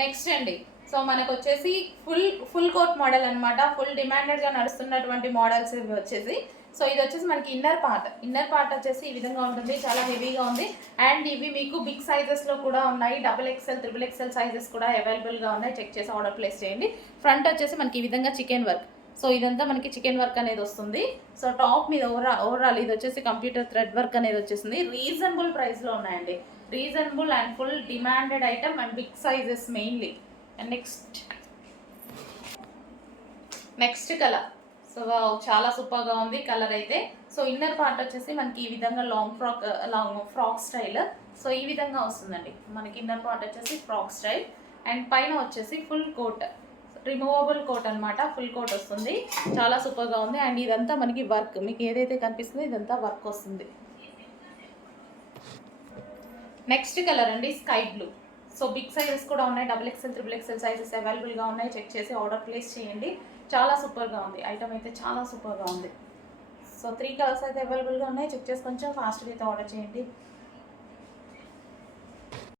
Next అండి, so మనకు వచ్చేసి ఫుల్ కోట్ మోడల్ అనమాట. ఫుల్ డిమాండెడ్గా నడుస్తున్నటువంటి మోడల్స్ ఇవి వచ్చేసి. సో ఇది వచ్చేసి మనకి ఇన్నర్ పార్ట్ వచ్చేసి ఈ విధంగా ఉంటుంది, చాలా హెవీగా ఉంది. అండ్ ఇవి మీకు బిగ్ సైజెస్లో కూడా ఉన్నాయి, XXL, XXL సైజెస్ కూడా అవైలబుల్గా ఉన్నాయి. చెక్ చేసి ఆర్డర్ ప్లేస్ చేయండి. ఫ్రంట్ వచ్చేసి మనకి ఈ విధంగా చికెన్ వర్క్. సో ఇదంతా మనకి చికెన్ వర్క్ అనేది వస్తుంది. సో టాప్ మీద ఓవరాల్ ఇది వచ్చేసి కంప్యూటర్ థ్రెడ్ వర్క్ అనేది వచ్చేసింది. రీజనబుల్ ప్రైస్లో ఉన్నాయండి, reasonable and full demanded item and big sizes mainly. And next colour. So చాలా సూపర్గా ఉంది కలర్ అయితే. సో ఇన్నర్ పార్ట్ వచ్చేసి మనకి ఈ విధంగా లాంగ్ ఫ్రాక్ స్టైల్. సో ఈ విధంగా వస్తుందండి మనకి ఇన్నర్ పార్ట్ వచ్చేసి ఫ్రాక్ స్టైల్. అండ్ పైన వచ్చేసి ఫుల్ కోట్, రిమూవబుల్ కోట్ అనమాట. ఫుల్ కోట్ వస్తుంది, చాలా సూపర్గా ఉంది. అండ్ ఇదంతా మనకి వర్క్, మీకు ఏదైతే కనిపిస్తుందో ఇదంతా వర్క్ వస్తుంది. నెక్స్ట్ కలర్ అండి sky blue. So big sizes కూడా ఉన్నాయి, XXL, XXL సైజెస్ అవైలబుల్గా ఉన్నాయి. చెక్ చేసి ఆర్డర్ ప్లేస్ చేయండి. చాలా సూపర్గా ఉంది ఐటమ్ అయితే, చాలా సూపర్గా ఉంది. సో 3 కలర్స్ అయితే అవైలబుల్గా ఉన్నాయి. చెక్ చేసి కొంచెం ఫాస్ట్గా అయితే ఆర్డర్ చేయండి.